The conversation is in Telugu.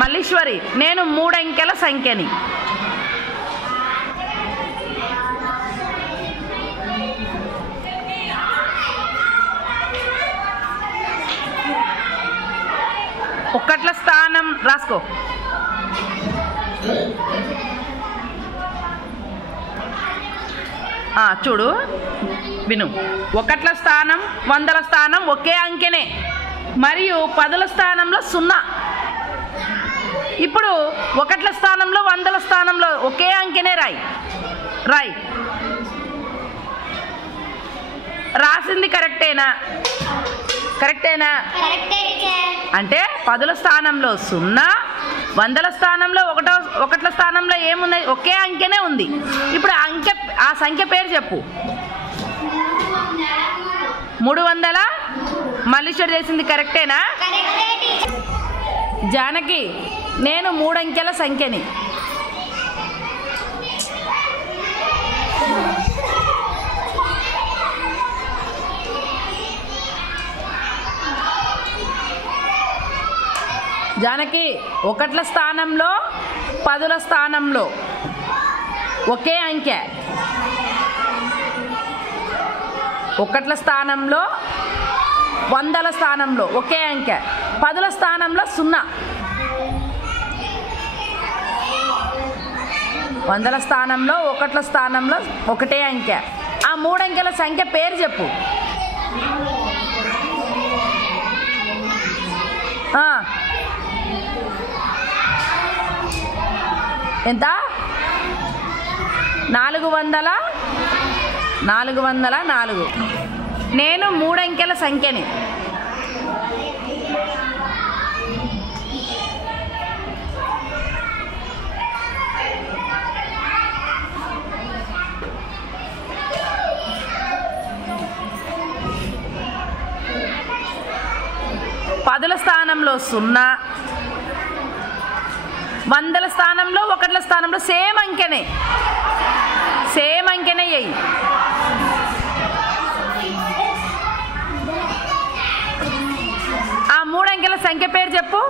మల్లీశ్వరి నేను 3 అంకెల సంఖ్యని. ఒకట్ల స్థానం రాసుకో. చూడు విను. ఒకట్ల స్థానం, వందల స్థానం ఒకే అంకెనే, మరియు పదుల స్థానంలో 0. ఇప్పుడు ఒకట్ల స్థానంలో, వందల స్థానంలో ఒకే అంకెనే రాయి. రాసింది కరెక్టేనా? అంటే పదుల స్థానంలో 0, వందల స్థానంలో ఒకట్ల స్థానంలో ఏమున్నాయి? ఒకే అంకెనే ఉంది. ఇప్పుడు ఆ సంఖ్య పేరు చెప్పు. 300. మల్లీశ్వరి చేసింది కరెక్టేనా? జానకి నేను 3 అంకెల సంఖ్యని. జానకి ఒకట్ల స్థానంలో, పదుల స్థానంలో ఒకే అంకె. ఒకట్ల స్థానంలో, వందల స్థానంలో ఒకే అంకె, పదుల స్థానంలో 0. వందల స్థానంలో, ఒకట్ల స్థానంలో ఒకటే అంకె. ఆ 3 అంకెల సంఖ్య పేరు చెప్పు. ఎంత? 404. నేను 3 అంకెల సంఖ్యని. పదుల స్థానంలో 0, వందల స్థానంలో, ఒకట్ల స్థానంలో సేమ్ అంకెనే వెయ్యి. ఆ 3 అంకెల సంఖ్య పేరు చెప్పు.